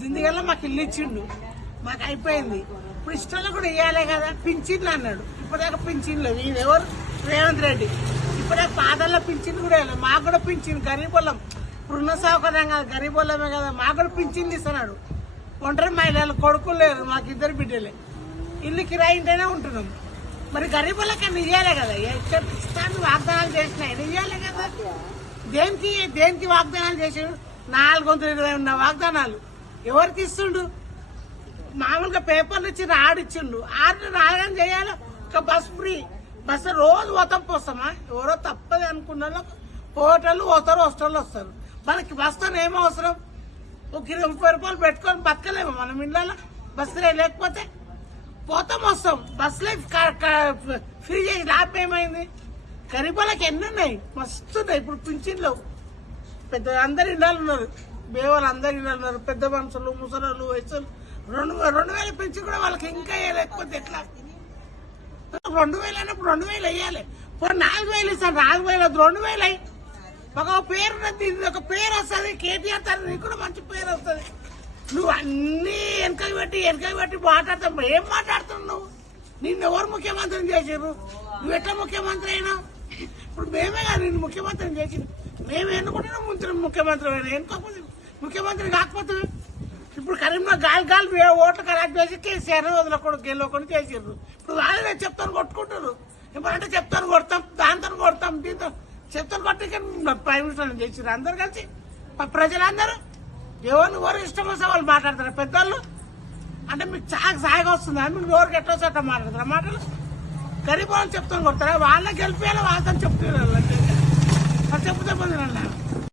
దిందిగల్లో మాకు ఇల్లు ఇచ్చిండు, మాకు అయిపోయింది. ఇప్పుడు ఇష్టంలో కూడా ఇవ్వాలే కదా. పింఛన్లు అన్నాడు, ఇప్పటిదాకా పింఛన్లు ఇది ఎవరు రేవంత్ రెడ్డి. ఇప్పుడే పాదల్లో పింఛన్ కూడా వెళ్ళాలి. మాకు కూడా పింఛన్ గరీబోళ్ళం, ఇప్పుడున్న సౌకర్యం కదా, గరీబోళ్ళమే కదా, మాకు కూడా పింఛన్ ఇస్తున్నాడు. ఒంటరి మహిళలు కొడుకులు లేరు, మాకు 2 బిడ్డలే. ఇల్లు కిరాయి ఇంటేనే ఉంటున్నాం. మరి గరీబులకన్నా ఇవ్వాలే కదా. ఇష్టాన్ని వాగ్దానాలు చేసినాయి ఇవ్వాలే కదా. దేనికి వాగ్దానాలు చేసాడు? 420 ఉన్న వాగ్దానాలు ఎవరికి ఇస్తుండు? మామూలుగా పేపర్లు ఇచ్చి ఆడిచ్చిండు. రాగానే చేయాలి. ఒక బస్ ఫ్రీ, బస్సు రోజు పోతామా? ఎవరో తప్పది అనుకున్న హోటళ్ళు పోతారు, హాస్టల్లో వస్తారు. మనకి బస్తో ఏమో అవసరం? ఒక 30 రూపాయలు పెట్టుకొని బతకలేము మనం ఇళ్ళలో. బస్సులే లేకపోతే పోతాం వస్తాం. బస్సులే ఫ్రీ చేసి లాభం ఏమైంది? గరీబులకు ఎన్ని ఉన్నాయి, మస్తున్నాయి. ఇప్పుడు పింఛన్లు పెద్ద అందరు ఇళ్ళలు ఉన్నారు, బేవాళ్ళు అందరు ఇళ్ళలు ఉన్నారు. పెద్ద మనుషులు, ముసలు, వయసులు 2000 పింఛన్ కూడా వాళ్ళకి ఇంకా లేకపోతే ఎట్లా? 2000 అయినప్పుడు 2000 వేయాలి. ఇప్పుడు 4000 ఇస్తాను, 4000 2000 అయ్యి ఒక పేరు ఉన్నది. ఒక పేరు వస్తుంది. కేటీఆర్ తన నీకు కూడా మంచి పేరు వస్తుంది. నువ్వు అన్ని వెనకకి పెట్టి మాట్లాడతావు. ఏం మాట్లాడుతున్నావు నువ్వు? నిన్ను ఎవరు ముఖ్యమంత్రిని చేసారు? నువ్వు ఎట్లా ముఖ్యమంత్రి అయినా? ఇప్పుడు మేమే కదా నిన్ను ముఖ్యమంత్రిని చేసింది. మేము ఎన్నుకుంటున్నాం ముఖ్యమంత్రి అయినా. ఎన్నుకోకపోతే ముఖ్యమంత్రి కాకపోతే ఇప్పుడు కరీంనగర్ గాలి ఓట్లు కరెక్ట్ చేసి కేసీఆర్ గెలవకుండా చేసారు. ఇప్పుడు వాళ్ళే చెప్తాను కొట్టుకుంటారు. ఇప్పుడంటే చెప్తాను కొడతాం, దాంతో కొడతాం, దీంతో చెప్తాను కొట్టి ప్రైమ్ మినిస్టర్ చేసారు. అందరు కలిసి ప్రజలందరూ ఎవరు ఇష్టం వస్తే వాళ్ళు మాట్లాడతారు. పెద్దోళ్ళు అంటే మీకు చాలా సాయిగా వస్తుంది. మీకు నోరుకి ఎట్లా వస్తే అట్లా మాట్లాడతారు. మాటలు గరీబ్ వాళ్ళు చెప్తాను కొడతారా? వాళ్ళే గెలిపేయాలి, వాళ్ళతో చెప్తున్నారు. చెప్తే పొందిన